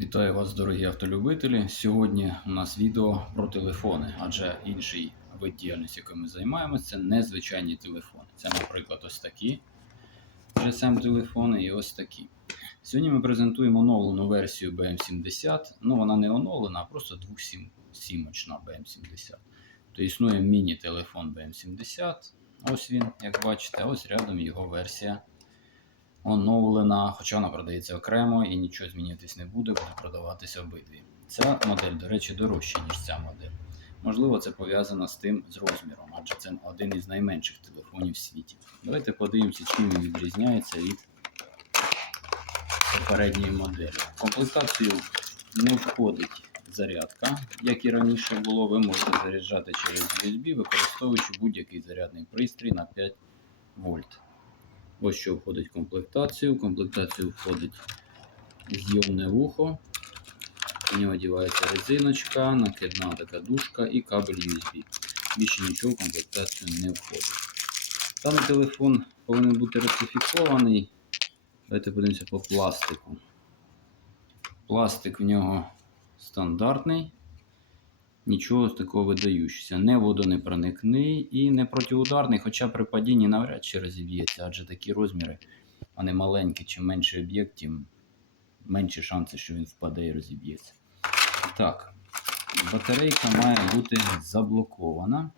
Вітаю вас, дорогі автолюбителі. Сьогодні у нас відео про телефони, адже інший вид діяльності, якою ми займаємося, це незвичайні телефони. Це, наприклад, ось такі GSM-телефони і ось такі. Сьогодні ми презентуємо оновлену версію BM70. Ну, вона не оновлена, а просто двохсімочна BM70. То існує міні-телефон BM70. Ось він, як бачите, ось рядом його версія оновлена, хоча вона продається окремо і нічого змінюватись не буде, буде продаватися обидві. Ця модель, до речі, дорожча, ніж ця модель. Можливо, це пов'язано з тим з розміром, адже це один із найменших телефонів в світі. Давайте подивимося, чим він відрізняється від попередньої моделі. В комплектацію не входить зарядка, як і раніше було. Ви можете заряджати через USB, використовуючи будь-який зарядний пристрій на 5 вольт. Ось що входить в комплектацію. В комплектацію входить зйомне вухо. В нього одягається резиночка, накидна така дужка і кабель USB. Більше нічого в комплектацію не входить. Даний телефон повинен бути ректифікований. Давайте подивимося по пластику. Пластик в нього стандартний. Нічого такого видаючого. Не водонепроникний і не протиударний, хоча при падінні навряд чи розіб'ється, адже такі розміри, вони маленькі, чим менший об'єкт, тим менші шанси, що він впаде і розіб'ється. Так, батарейка має бути заблокована.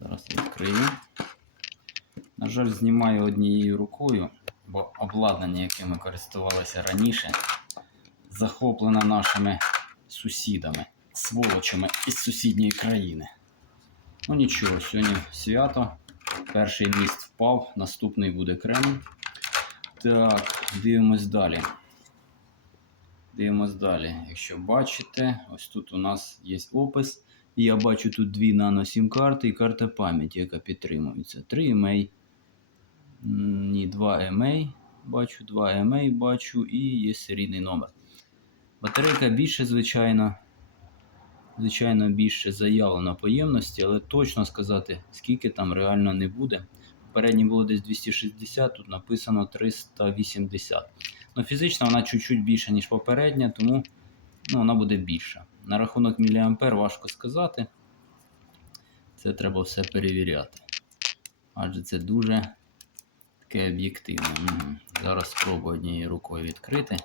Зараз відкрию. На жаль, знімаю однією рукою, бо обладнання, яким ми користувалися раніше, захоплено нашими сусідами, сволочами із сусідньої країни. Ну нічого, сьогодні свято. Перший міст впав, наступний буде Кремль. Так, дивимось далі. Дивимось далі. Якщо бачите, ось тут у нас є опис. І я бачу тут дві нано-сім карти і карта пам'яті, яка підтримується. 3 EMA. Ні, 2 EMA. Бачу, 2 EMA бачу і є серійний номер. Батарейка більше, звичайно. Звичайно, більше заявлено поємності, але точно сказати, скільки там реально не буде. Попередній було десь 260, тут написано 380. Ну, фізично вона чуть-чуть більша, ніж попередня, тому ну, вона буде більша. На рахунок міліампер важко сказати. Це треба все перевіряти. Адже це дуже таке об'єктивне. Зараз спробую однією рукою відкрити.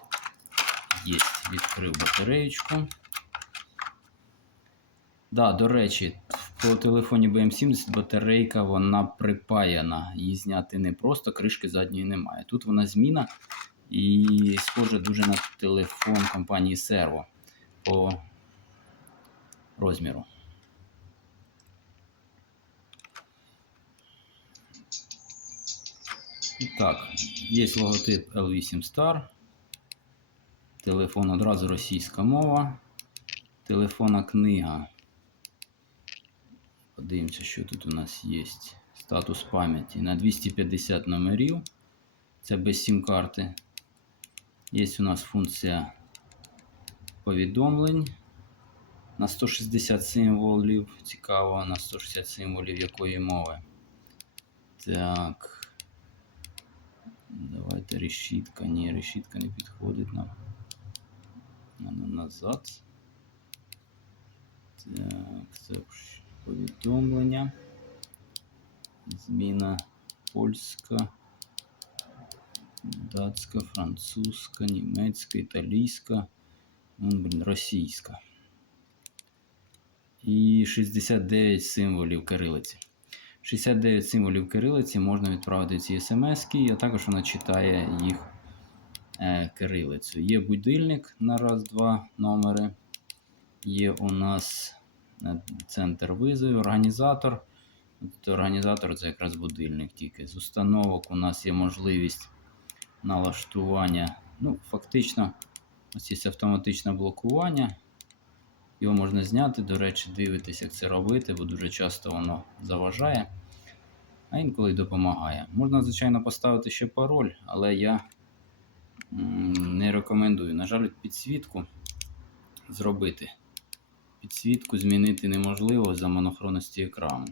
Є, відкрив батареєчку. Да, до речі, по телефоні BM70 батарейка вона припаяна. Її зняти не просто, кришки задньої немає. Тут вона зміна і схоже дуже на телефон компанії Servo по розміру. Так, є логотип L8 Star. Телефон одразу російська мова. Телефонна книга. Подивимося, що тут у нас є. Статус пам'яті на 250 номерів. Це без сім-карти. Є у нас функція повідомлень. На 160 символів. Цікаво, на 160 символів якої мови. Так. Давайте решітка. Ні, решітка не підходить нам. Надо назад. Так, це ж повідомлення. Зміна польська, датська, французька, німецька, італійська, ну, блін, російська. І 69 символів кирилиці. 69 символів кирилиці можна відправити в ці смс, а також вона читає їх е, Кирилицю. Є будильник на раз-два номери. Є у нас е, центр визову, організатор. Організатор це якраз будильник тільки. З установок у нас є можливість налаштування. Ну, фактично, ось є автоматичне блокування. Його можна зняти, до речі, дивитись, як це робити, бо дуже часто воно заважає, а інколи допомагає. Можна, звичайно, поставити ще пароль, але я не рекомендую. На жаль, підсвітку зробити. Підсвітку змінити неможливо за монохронності екрану.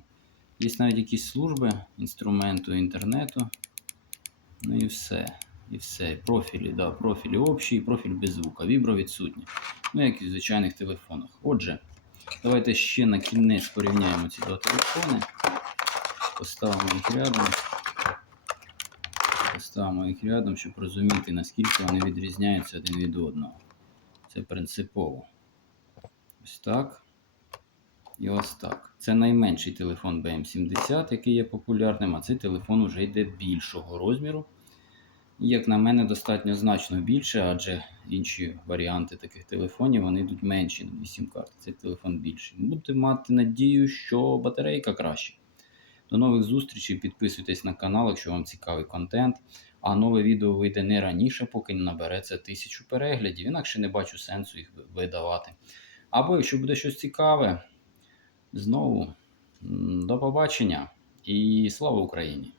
Є навіть якісь служби інструменту інтернету. Ну і все. І все. Профілі, да, профілі общі, профіль без звука. Вібро відсутнє. Ну, як і в звичайних телефонах. Отже, давайте ще на кінець порівняємо ці два телефони. Поставимо їх рядом. Поставимо їх рядом, щоб розуміти, наскільки вони відрізняються один від одного. Це принципово. Ось так. І ось так. Це найменший телефон BM70, який є популярним, а цей телефон вже йде більшого розміру. Як на мене, достатньо значно більше, адже інші варіанти таких телефонів вони йдуть менші на 8 карт. Цей телефон більший. Будете мати надію, що батарейка краще. До нових зустрічей. Підписуйтесь на канал, якщо вам цікавий контент. А нове відео вийде не раніше, поки не набереться тисячу переглядів. Інакше не бачу сенсу їх видавати. Або якщо буде щось цікаве, знову до побачення і слава Україні!